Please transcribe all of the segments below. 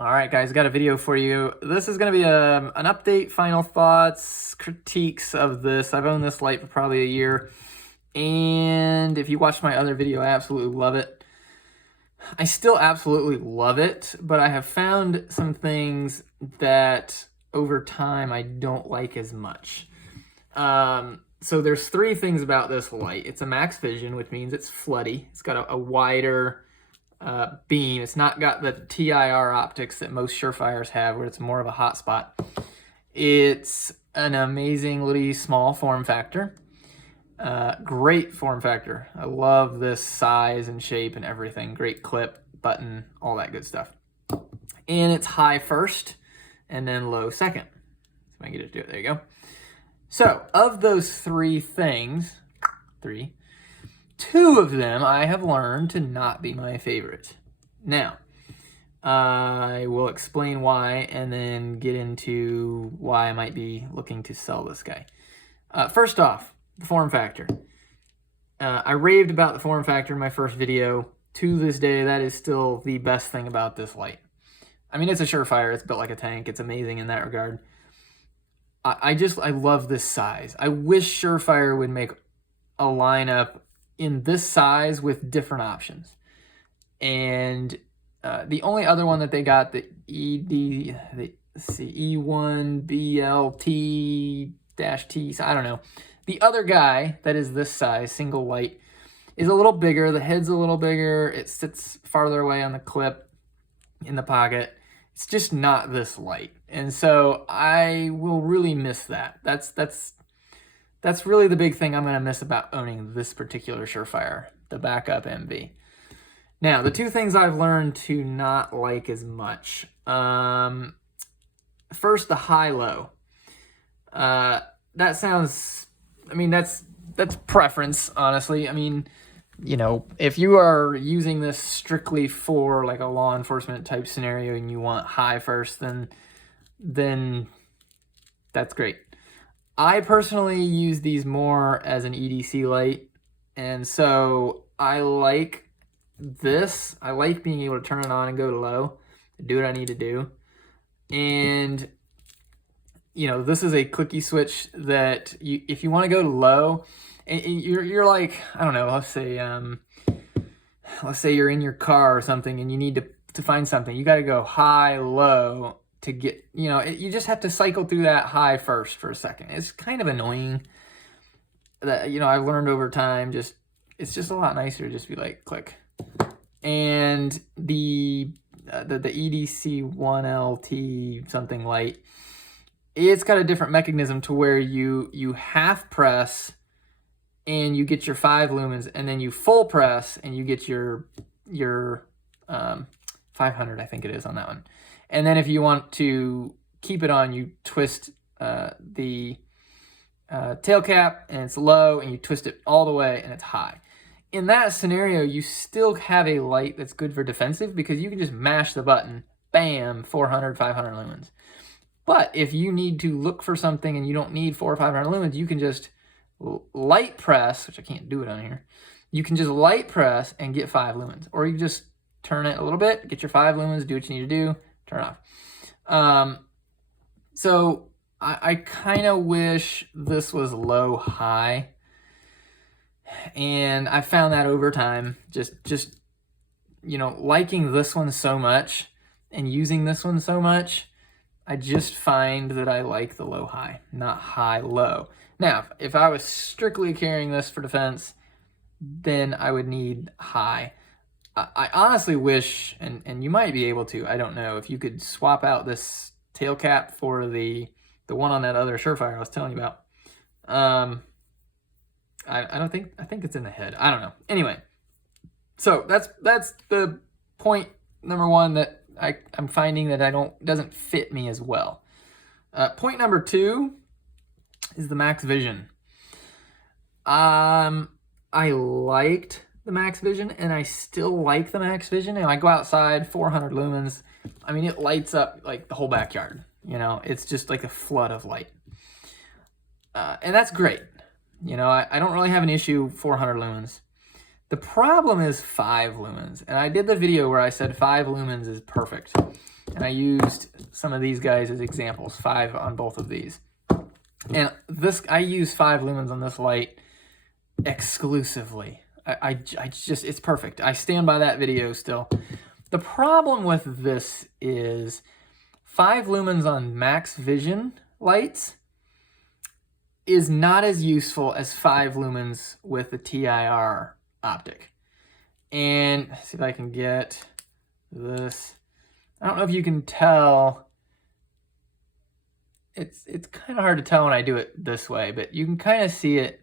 All right, guys, got a video for you. This is going to be an update, final thoughts, critiques of this. I've owned this light for probably a year, and if you watched my other video, I absolutely love it. I still absolutely love it, but I have found some things that over time I don't like as much. So there's three things about this light. It's a max vision, which means it's floody. It's got a wider beam. It's not got the TIR optics that most Surefires have, where it's more of a hotspot. It's an amazingly small form factor. Great form factor. I love this size and shape and everything. Great clip, button, all that good stuff. And it's high first and then low second. If I can get it to do it, there you go. So of those three things, two of them I have learned to not be my favorite. Now, I will explain why and then get into why I might be looking to sell this guy. First off, the form factor. I raved about the form factor in my first video. To this day, that is still the best thing about this light. I mean, it's a Surefire. It's built like a tank. It's amazing in that regard. I love this size. I wish Surefire would make a lineup in this size with different options. And the only other one that they got, the E1BLT-T, I don't know. The other guy that is this size, single light, is a little bigger. The head's a little bigger. It sits farther away on the clip in the pocket. It's just not this light. And so I will really miss that. That's really the big thing I'm going to miss about owning this particular Surefire, the backup MV. Now, the two things I've learned to not like as much. First, the high-low. That sounds, I mean, that's preference, honestly. I mean, you know, if you are using this strictly for like a law enforcement type scenario and you want high first, then that's great. I personally use these more as an EDC light, and so I like this. I like being able to turn it on and go to low, do what I need to do. And, you know, this is a clicky switch that if you want to go to low, and you're like, I don't know, let's say you're in your car or something and you need to find something. You got to go high, low to get, you know, you just have to cycle through that high first for a second. It's kind of annoying. That, you know, I've learned over time, it's just a lot nicer to just be like, click. And the EDC 1LT something light, it's got a different mechanism to where you half press and you get your 5 lumens, and then you full press and you get your 500, I think it is on that one. And then if you want to keep it on, you twist the tail cap and it's low, and you twist it all the way and it's high. In that scenario, you still have a light that's good for defensive because you can just mash the button, bam, 400, 500 lumens. But if you need to look for something and you don't need 400 or 500 lumens, you can just light press, which I can't do it on here. You can just light press and get 5 lumens. Or you just turn it a little bit, get your 5 lumens, do what you need to do, turn it off. So I kind of wish this was low-high. And I found that over time, just you know, liking this one so much and using this one so much, I just find that I like the low-high, not high-low. Now, if I was strictly carrying this for defense, then I would need high. I honestly wish, and you might be able to, I don't know, if you could swap out this tail cap for the one on that other Surefire I was telling you about. I think it's in the head. I don't know. Anyway, so that's the point number one that I'm finding that doesn't fit me as well. Point number two is the max vision. I liked the max vision, and I still like the max vision. And I go outside, 400 lumens. I mean, it lights up like the whole backyard. You know, it's just like a flood of light, and that's great. You know, I don't really have an issue 400 lumens. The problem is 5 lumens. And I did the video where I said 5 lumens is perfect. And I used some of these guys as examples, 5 on both of these. And I use 5 lumens on this light exclusively. I just, it's perfect. I stand by that video still. The problem with this is 5 lumens on max vision lights is not as useful as 5 lumens with the TIR optic. And let's see if I can get this. I don't know if you can tell. It's kind of hard to tell when I do it this way, but you can kind of see it.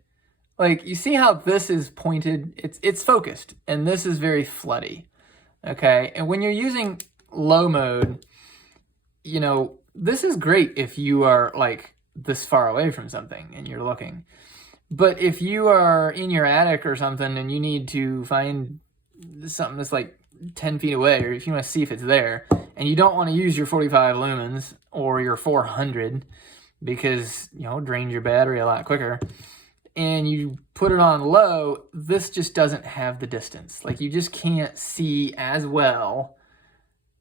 Like, you see how this is pointed? It's focused, and this is very floody. Okay, and when you're using low mode, you know, this is great if you are like this far away from something and you're looking. But if you are in your attic or something and you need to find something that's like 10 feet away, or if you want to see if it's there, and you don't want to use your 45 lumens or your 400 because, you know, it drains your battery a lot quicker, and you put it on low, this just doesn't have the distance. Like, you just can't see as well,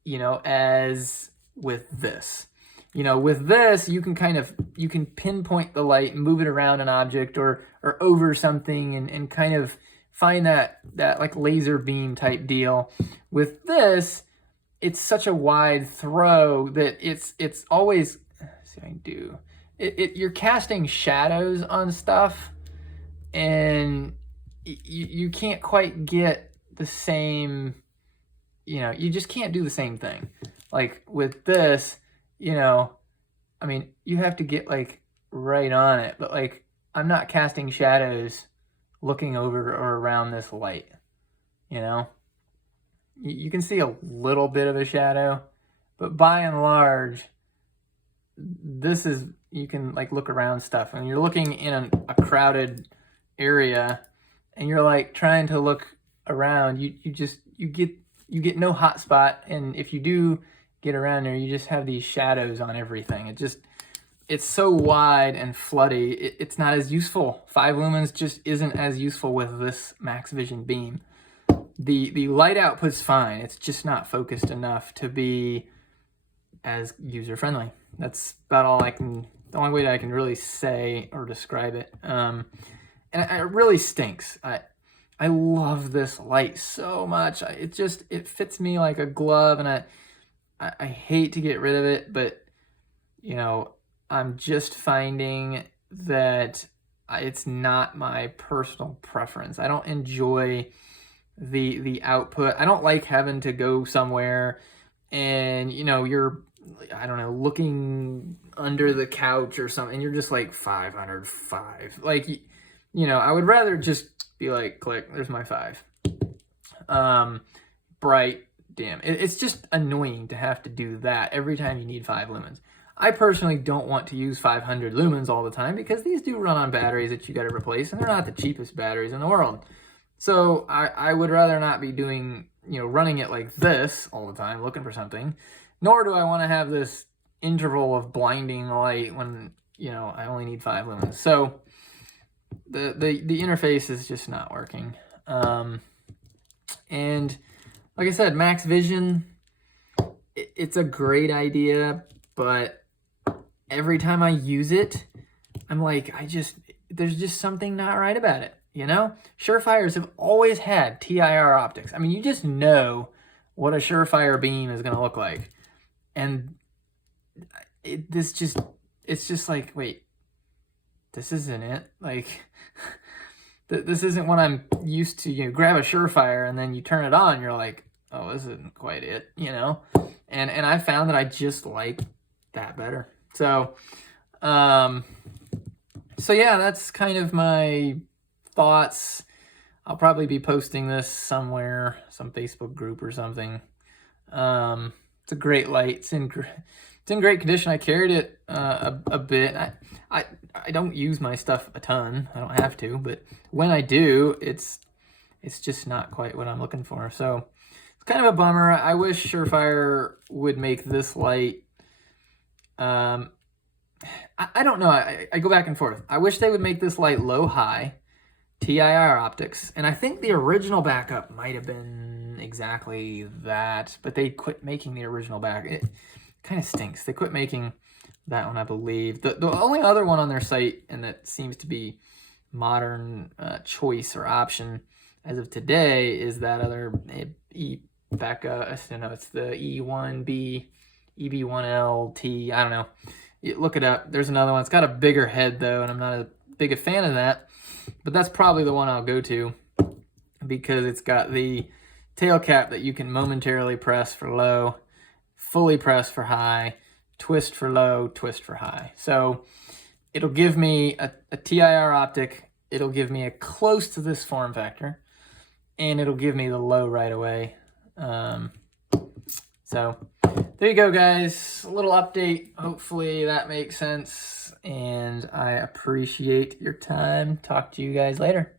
you know, as with this. You know, with this, you can you can pinpoint the light and move it around an object or over something and kind of find that like laser beam type deal. With this, it's such a wide throw that it's always, let's see what I can do. You're casting shadows on stuff, and you can't quite get the same, you know, you just can't do the same thing. Like with this, you know, I mean, you have to get like right on it, but like I'm not casting shadows looking over or around this light, you know? You can see a little bit of a shadow, but by and large, this is, you can like look around stuff, and you're looking in a crowded area and you're like trying to look around, you get no hot spot, and if you do get around there, you just have these shadows on everything. It's so wide and floody, it's not as useful. 5 lumens just isn't as useful with this max vision beam. The light output's fine, it's just not focused enough to be as user friendly. That's about all the only way that I can really say or describe it. And it really stinks. I love this light so much. It fits me like a glove, and I hate to get rid of it, but you know, I'm just finding that it's not my personal preference. I don't enjoy the output. I don't like having to go somewhere and, you know, you're, I don't know, looking under the couch or something, and you're just like 505. Like, you know, I would rather just be like, click, there's my 5. Bright, dim. It's just annoying to have to do that every time you need 5 lumens. I personally don't want to use 500 lumens all the time because these do run on batteries that you got to replace, and they're not the cheapest batteries in the world. So I would rather not be doing, you know, running it like this all the time, looking for something, nor do I want to have this interval of blinding light when, you know, I only need 5 lumens. So the interface is just not working. And like I said, max vision, it's a great idea, but every time I use it, I'm like, there's just something not right about it, you know? Surefires have always had TIR optics. I mean, you just know what a Surefire beam is going to look like. And it's just like, wait, this isn't it. Like, this isn't what I'm used to. You know, grab a Surefire and then you turn it on, you're like, oh, this isn't quite it, you know? And I found that I just like that better. So yeah, that's kind of my thoughts. I'll probably be posting this somewhere, some Facebook group or something. It's a great light. It's in great condition. I carried it a bit. I don't use my stuff a ton. I don't have to, but when I do, it's just not quite what I'm looking for. So it's kind of a bummer. I wish Surefire would make this light. I don't know. I go back and forth. I wish they would make this light low-high TIR optics. And I think the original backup might have been exactly that, but they quit making the original back. It kind of stinks. They quit making that one, I believe. The only other one on their site, and that seems to be modern choice or option as of today, is that other backup. I know it's the E1B, EB1LT. I don't know. You look it up. There's another one. It's got a bigger head though, and I'm not a big a fan of that. But that's probably the one I'll go to because it's got the tail cap that you can momentarily press for low, fully press for high, twist for low, twist for high. So it'll give me a TIR optic. It'll give me a close to this form factor, and it'll give me the low right away. So there you go, guys. A little update. Hopefully that makes sense. And I appreciate your time. Talk to you guys later.